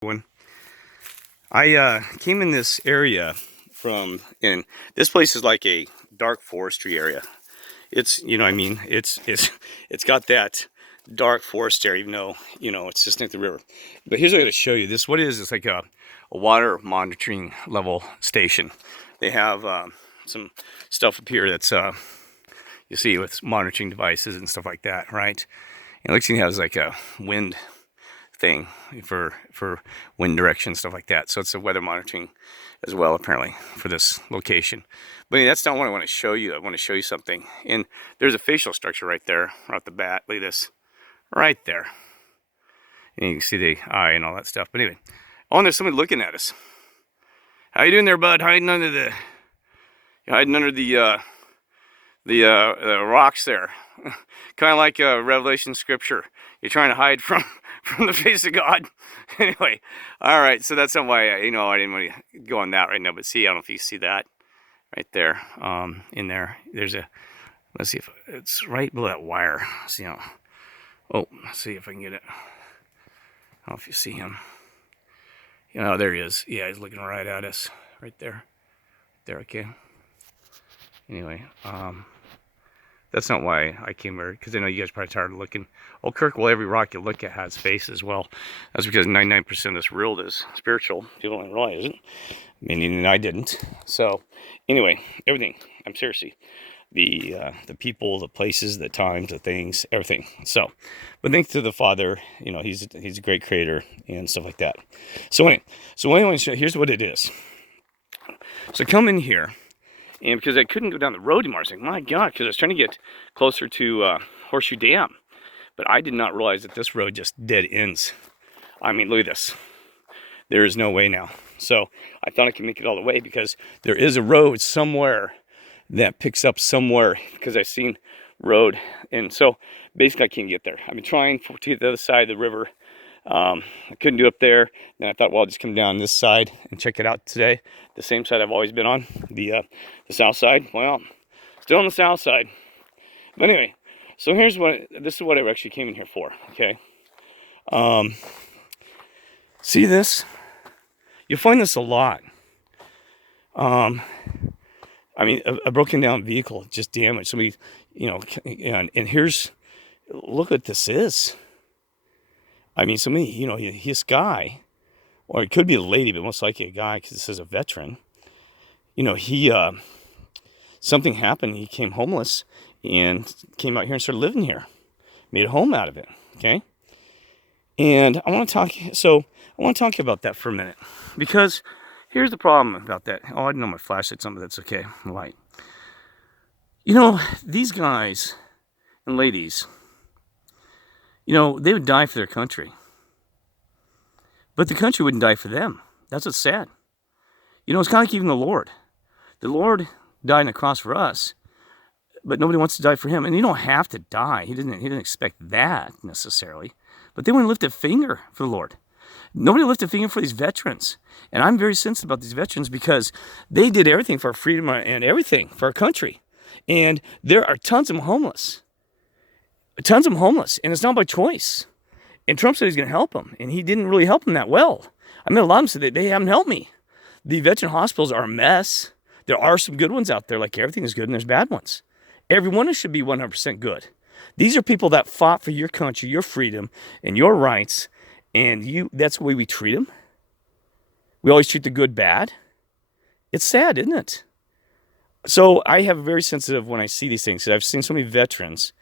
When I came in this area and this place is like a dark forestry area. It's, you know, I mean, it's got that dark forest area, even though, you know, it's just near the river. But here's what I'm going to show you. This, what it is, it's like a water monitoring level station. They have some stuff up here that's, you see, with monitoring devices and stuff like that, right? And Lexington has like a wind thing for wind direction, stuff like that. So it's a weather monitoring as well, apparently, for this location. But anyway, that's not what I want to show you. I want to show you something. And there's a facial structure right there, right off the bat. Look at this, right there. And you can see the eye and all that stuff. But anyway, oh, and there's somebody looking at us. How you doing there, bud? Hiding under the rocks there. Kind of like a Revelation scripture. You're trying to hide from the face of God. Anyway, all right. So that's not why I didn't want to go on that right now. But see, I don't know if you see that right there. In there, there's a. Let's see if it's right below that wire. See how? Oh, let's see if I can get it. I don't know if you see him. You know, there he is. Yeah, he's looking right at us, right there. There, okay. Anyway, that's not why I came here, because I know you guys are probably tired of looking. Oh, Kirk, well, every rock you look at has face as well. That's because 99% of this world is spiritual. People don't realize it. Meaning I didn't. So, anyway, everything. I'm seriously. The people, the places, the times, the things, everything. So, but thanks to the Father, you know, he's a great creator and stuff like that. So anyway, what I want to show, here's what it is. So come in here. And because I couldn't go down the road anymore, I was like, my God, because I was trying to get closer to Horseshoe Dam. But I did not realize that this road just dead ends. I mean, look at this. There is no way now. So I thought I could make it all the way because there is a road somewhere that picks up somewhere, because I've seen road. And so basically I can't get there. I've been trying to get the other side of the river. I couldn't do it up there. Then I thought, well, I'll just come down this side and check it out today. The same side I've always been on, the south side. Well, still on the south side. But anyway, so this is what I actually came in here for. Okay. See this? You'll find this a lot. I mean, a broken down vehicle, just damaged. Somebody, you know, and here's, look what this is. I mean, somebody, you know, this guy, or it could be a lady, but most likely a guy, because this is a veteran. You know, he, something happened. He became homeless and came out here and started living here. Made a home out of it, okay? And I want to talk about that for a minute. Because here's the problem about that. Oh, I didn't know my flashlight's on, but that's okay. Light. You know, these guys and ladies, you know, they would die for their country. But the country wouldn't die for them. That's what's sad. You know, it's kind of like even the Lord. The Lord died on the cross for us, but nobody wants to die for him. And you don't have to die. He didn't expect that necessarily. But they wouldn't lift a finger for the Lord. Nobody lifted a finger for these veterans. And I'm very sensitive about these veterans because they did everything for our freedom and everything for our country. And there are tons of them homeless. Tons of them homeless. And it's not by choice. And Trump said he's going to help them. And he didn't really help them that well. I mean, a lot of them said that they haven't helped me. The veteran hospitals are a mess. There are some good ones out there. Like everything is good and there's bad ones. Every one of us should be 100% good. These are people that fought for your country, your freedom, and your rights. And that's the way we treat them. We always treat the good bad. It's sad, isn't it? So I have very sensitive when I see these things. I've seen so many veterans,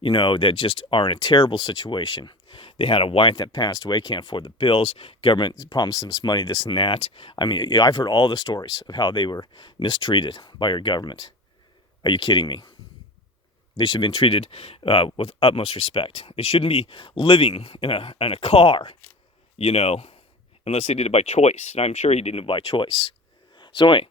you know, that just are in a terrible situation. They had a wife that passed away, can't afford the bills. Government promised them this money, this and that. I mean, I've heard all the stories of how they were mistreated by your government. Are you kidding me? They should have been treated with utmost respect. They shouldn't be living in a car, you know, unless they did it by choice. And I'm sure he didn't do it by choice. So anyway,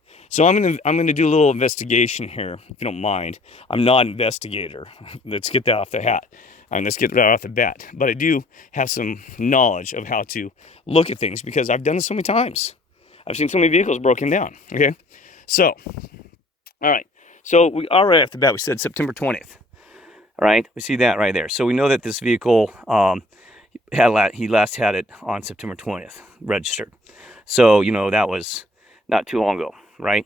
I'm gonna do a little investigation here, if you don't mind. I'm not an investigator. Let's get that off the hat. Let's get that off the bat. But I do have some knowledge of how to look at things because I've done this so many times. I've seen so many vehicles broken down. Okay, so all right. So we already off the bat, we said September 20th. All right, we see that right there. So we know that this vehicle, He last had it on September 20th, registered. So, you know, that was not too long ago, right?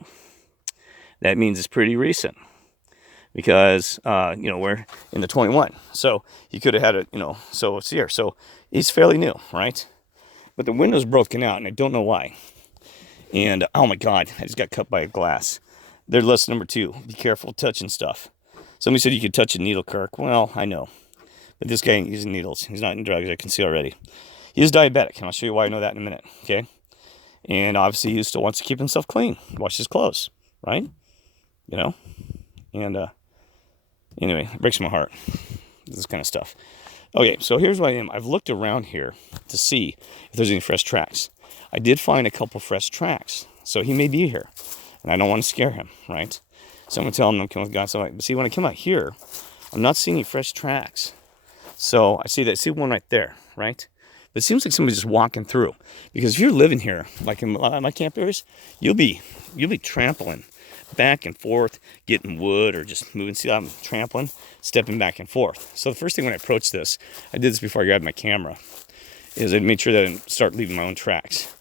That means it's pretty recent because, you know, we're in the 21. So he could have had it, you know, so it's here. So he's fairly new, right? But the window's broken out and I don't know why. And oh my God, I just got cut by a glass. There's lesson number 2. Be careful touching stuff. Somebody said you could touch a needle, Kirk. Well, I know. But this guy ain't using needles. He's not in drugs, I can see already. He is diabetic, and I'll show you why I know that in a minute, okay? And obviously he still wants to keep himself clean. Wash his clothes, right? You know? And anyway, it breaks my heart. This kind of stuff. Okay, so here's what I am. I've looked around here to see if there's any fresh tracks. I did find a couple fresh tracks. So he may be here. And I don't want to scare him, right? So I'm going to tell him I'm coming with God. So but see, when I come out here, I'm not seeing any fresh tracks. So I see one right there, right? But it seems like somebody's just walking through. Because if you're living here, like in my camp areas, you'll be trampling back and forth, getting wood or just moving. See, I'm trampling, stepping back and forth. So the first thing when I approached this, I did this before I grabbed my camera, is I made sure that I didn't start leaving my own tracks.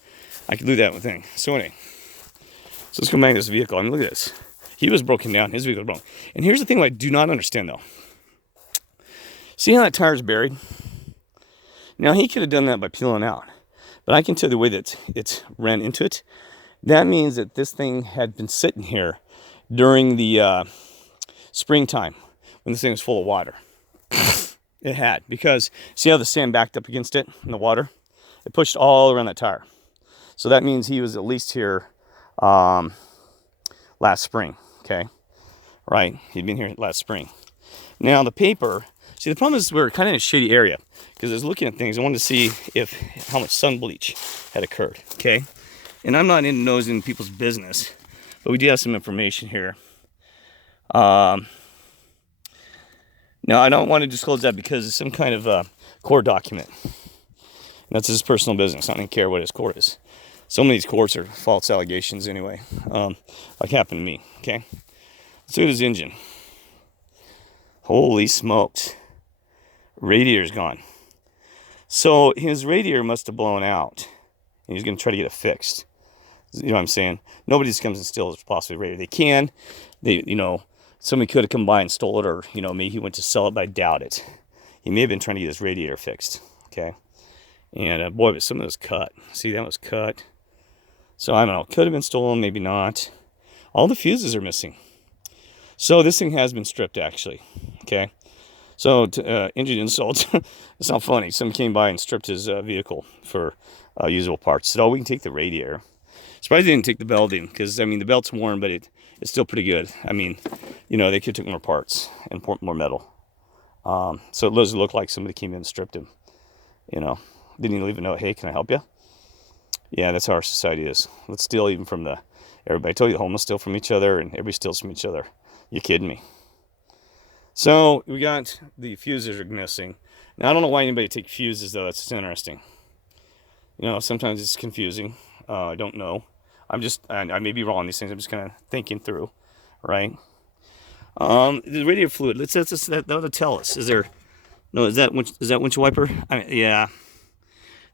I could do that with thing. So anyway, so let's go back to this vehicle. I mean, look at this. He was broken down. His vehicle was broken. And here's the thing I do not understand, though. See how that tire's buried? Now, he could have done that by peeling out. But I can tell the way that it's ran into it. That means that this thing had been sitting here during the springtime when this thing was full of water. It had. Because see how the sand backed up against it in the water? It pushed all around that tire. So that means he was at least here last spring. Okay? Right? He'd been here last spring. Now, the paper... See, the problem is we're kind of in a shady area because I was looking at things. I wanted to see how much sun bleach had occurred, okay? And I'm not into nosing people's business, but we do have some information here. Now, I don't want to disclose that because it's some kind of court document. And that's his personal business. I don't even care what his court is. Some of these courts are false allegations anyway, like happened to me, okay? Let's look at his engine. Holy smokes. Radiator's gone. So his radiator must have blown out. And he's going to try to get it fixed. You know what I'm saying? Nobody just comes and steals possibly radiator. They can. You know, somebody could have come by and stole it, or, you know, maybe he went to sell it, but I doubt it. He may have been trying to get his radiator fixed. Okay. And boy, but some of this cut. See, that was cut. So I don't know. Could have been stolen, maybe not. All the fuses are missing. So this thing has been stripped, actually. Okay. So, engine insult. It's not funny. Someone came by and stripped his vehicle for usable parts. Said, oh, we can take the radiator. Surprised they didn't take the belting, because, I mean, the belt's worn, but it's still pretty good. I mean, you know, they could have took more parts and more metal. So it does look like somebody came in and stripped him. You know, didn't even leave a note, hey, can I help you? Yeah, that's how our society is. Let's steal even from everybody. I told you the homeless steal from each other, and everybody steals from each other. You kidding me? So we got the fuses are missing. Now I don't know why anybody take fuses though. That's interesting. You know, sometimes it's confusing. I don't know. I may be wrong on these things. I'm just kind of thinking through, right? The radiator fluid. That would tell us. Is that windshield wiper? Yeah,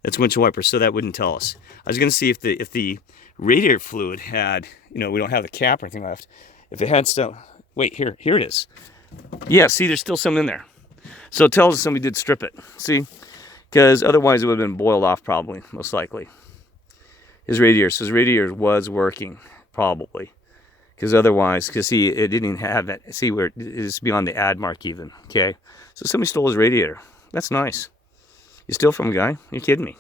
that's windshield wiper. So that wouldn't tell us. I was going to see if the radiator fluid had, you know, we don't have the cap or anything left. If it had stuff. Wait, here it is. Yeah, see, there's still some in there. So it tells us somebody did strip it. See? Because otherwise it would have been boiled off probably, most likely. His radiator was working, probably. Because otherwise, see, it didn't even have that. See, where it's beyond the ad mark even. Okay? So somebody stole his radiator. That's nice. You steal from a guy? You're kidding me.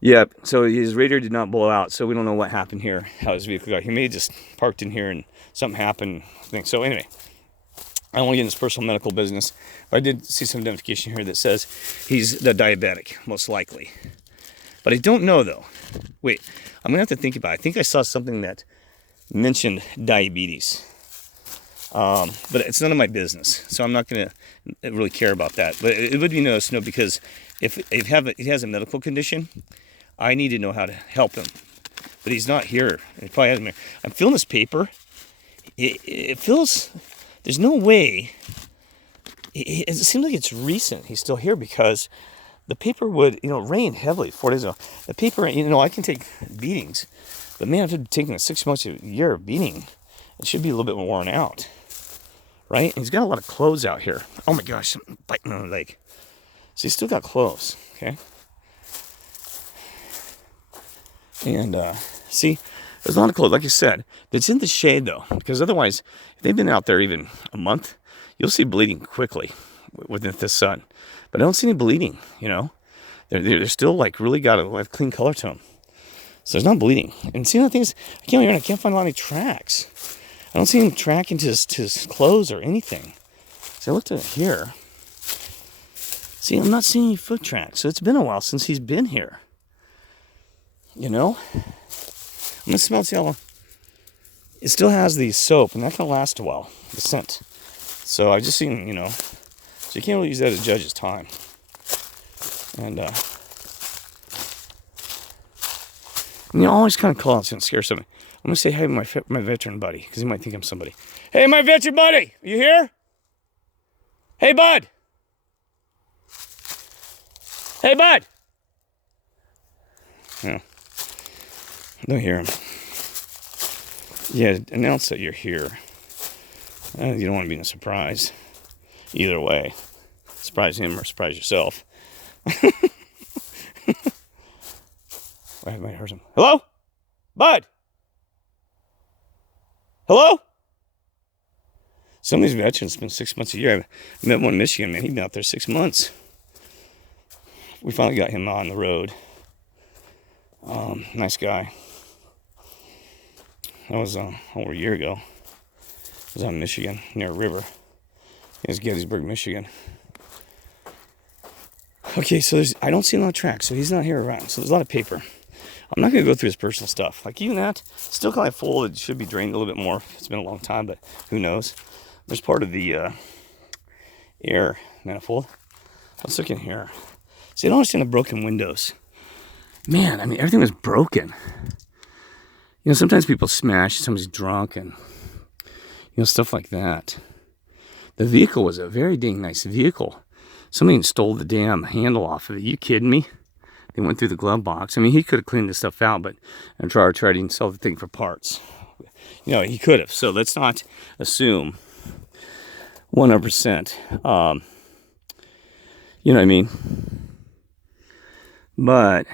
Yeah, so his radiator did not blow out, so we don't know what happened here, how his vehicle got. He may have just parked in here and something happened. So anyway, I don't want to get in his personal medical business, but I did see some identification here that says he's the diabetic, most likely. But I don't know, though. Wait, I'm going to have to think about it. I think I saw something that mentioned diabetes. But it's none of my business, so I'm not going to really care about that. But it would be nice to know, because if he has a medical condition, I need to know how to help him. But he's not here. He probably hasn't been. I'm feeling this paper. It feels... There's no way it seems like it's recent he's still here because the paper would, you know, rain heavily 4 days ago. The paper, you know, I can take beatings, but man, after taking a 6 months a year of beating, it should be a little bit worn out, right? And he's got a lot of clothes out here. Oh my gosh, I'm biting on the leg. So he's still got clothes, okay? And see, there's a lot of clothes, like I said, that's in the shade though, because otherwise, if they've been out there even a month, you'll see bleeding quickly within the sun. But I don't see any bleeding, you know. They're still like really got a clean color to them. So there's not bleeding. And see, the thing is, I can't find a lot of tracks. I don't see him tracking to his clothes or anything. So I looked at it here. See, I'm not seeing any foot tracks. So it's been a while since he's been here. You know? I'm going to smell and see how long. It still has the soap, and that can last a while, the scent. So I've just seen, you know, so you can't really use that to judge his time. And, you know, always kind of call out and scare somebody. I'm going to say, hey, my veteran buddy, because he might think I'm somebody. Hey, my veteran buddy, are you here? Hey, bud. Hey, bud. Yeah. Don't hear him. Yeah, announce that you're here. You don't want to be in a surprise. Either way. Surprise him or surprise yourself. I might heard him. Hello? Bud? Hello? Some of these veterans spend 6 months a year. I met one in Michigan, man. He'd been out there 6 months. We finally got him on the road. Nice guy. That was over a year ago. I was out in Michigan, near a river. It was Gettysburg, Michigan. Okay, so I don't see a lot of tracks, so he's not here around. So there's a lot of paper. I'm not going to go through his personal stuff. Like even that, still kind of full. It should be drained a little bit more. It's been a long time, but who knows? There's part of the air manifold. Let's look in here. See, I don't understand the broken windows. Man, I mean, everything was broken. You know, sometimes people smash, somebody's drunk, and, you know, stuff like that. The vehicle was a very dang nice vehicle. Somebody stole the damn handle off of it. You kidding me? They went through the glove box. I mean, he could have cleaned this stuff out, but I'm tried to sell the thing for parts. You know, he could have. So let's not assume 100%. You know what I mean? But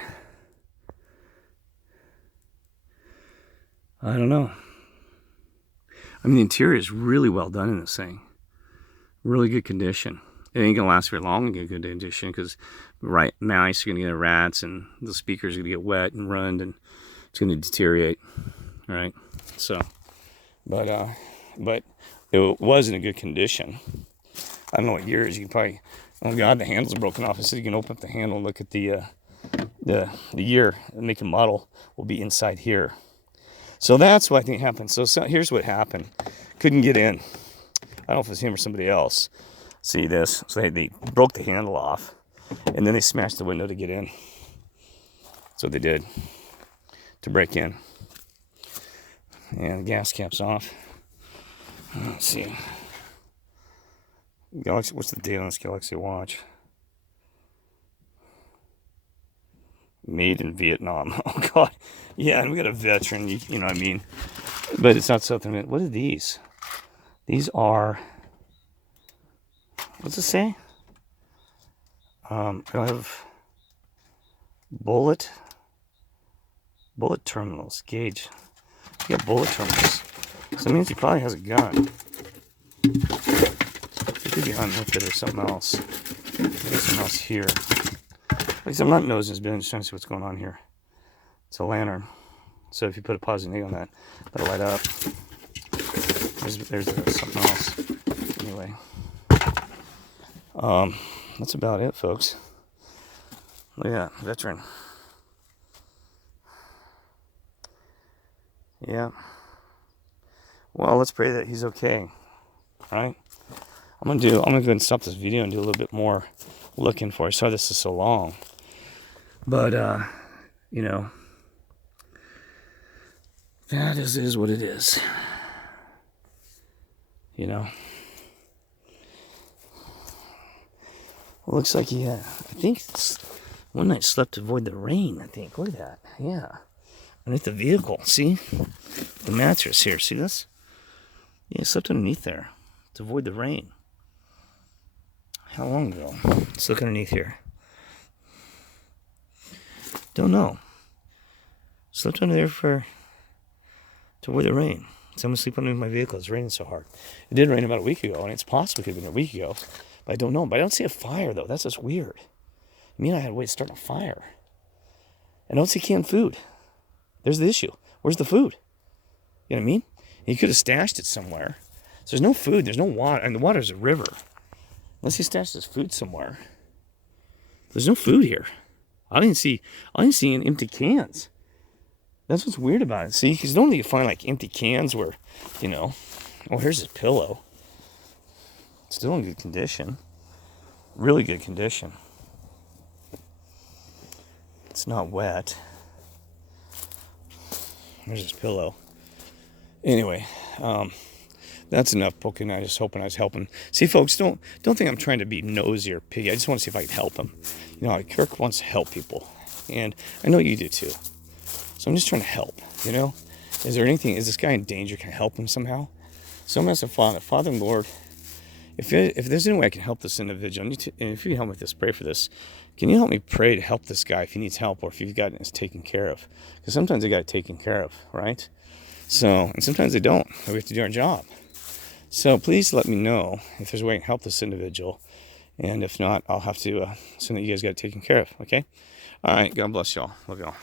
I don't know. I mean, the interior is really well done in this thing. Really good condition. It ain't gonna last very long in good condition because mice are gonna get rats and the speakers are gonna get wet and ruined and it's gonna deteriorate. Right? So, but it was in a good condition. I don't know what years. You can probably. Oh God, the handles are broken off. I said you can open up the handle and look at the year, and make a model will be inside here. So that's what I think happened. So here's what happened. Couldn't get in. I don't know if it was him or somebody else. See this? So they broke the handle off, and then they smashed the window to get in. That's what they did to break in. And the gas cap's off. Let's see. Galaxy. What's the date on this Galaxy watch? Made in Vietnam. Oh God. Yeah, and we got a veteran. You know what I mean. But it's not something. What are these? These are. What's it say? I have bullet terminals, gauge. You got bullet terminals. So it means he probably has a gun. It could be unlifted or something else. There's something else here. At least I'm not nosing his business, trying to see what's going on here. It's a lantern. So if you put a positive negative on that, that'll light up. There's something else. Anyway. That's about it, folks. Look at that, veteran. Yeah. Well, let's pray that he's okay. All right. I'm gonna go ahead and stop this video and do a little bit more looking for. I saw this is so long, but you know, that is what it is. You know. Well, looks like he had, I think one night slept to avoid the rain, I think. Look at that. Yeah. Underneath the vehicle. See? The mattress here. See this? Yeah, he slept underneath there to avoid the rain. How long ago? Let's look underneath here. Don't know. Slept under there to avoid the rain. So I'm going to sleep underneath my vehicle. It's raining so hard. It did rain about a week ago, and it's possible it could have been a week ago. But I don't know. But I don't see a fire, though. That's just weird. Me and I had a way to start a fire. I don't see canned food. There's the issue. Where's the food? You know what I mean? He could have stashed it somewhere. So there's no food. There's no water. And the water's a river. Unless he stashed his food somewhere. There's no food here. I didn't see any empty cans. That's what's weird about it. See, because normally you find like empty cans where, you know, oh, here's his pillow. Still in good condition. Really good condition. It's not wet. There's his pillow. Anyway, that's enough poking. I just hoping I was helping. See, folks, don't think I'm trying to be nosy or piggy. I just want to see if I can help him. You know, Kirk wants to help people, and I know you do too. So I'm just trying to help. You know, is this guy in danger? Can I help him somehow? So I'm asking Father and Lord, if there's any way I can help this individual, and if you can help me with this, pray for this. Can you help me pray to help this guy if he needs help or if you've gotten this taken care of? Because sometimes they got it taken care of, right? So, and sometimes they don't. We have to do our job. So please let me know if there's a way I can help this individual. And if not, I'll have to assume that you guys got it taken care of, okay? All right, God bless y'all. Love y'all.